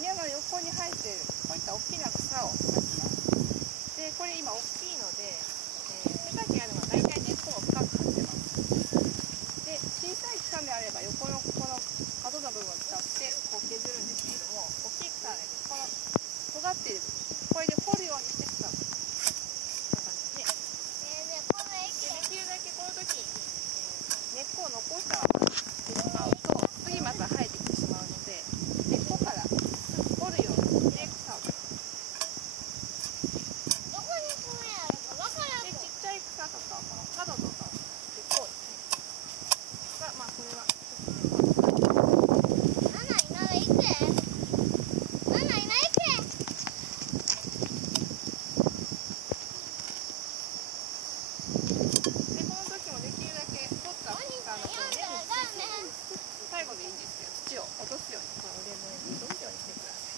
庭の横に生えているこういった大きな草を描きます。でこれ今大きいので、手先があれば大体根っこを深く張ってます。で小さい草であれば横のこの角の部分を使ってこう削るんですけれども、大きい草はねこの尖っている部分これで掘るようにして使う。こんな感じで、できるだけこの時に、根っこを残したまましてしまうと次また生えてきてしまうので、根っこから掘るようにして草を取ります。でちっちゃい草とかこの角とかでこうですねが、まあこれは最後でいいんですけど、土を落とすように、この腕の上に落とすようにしてください。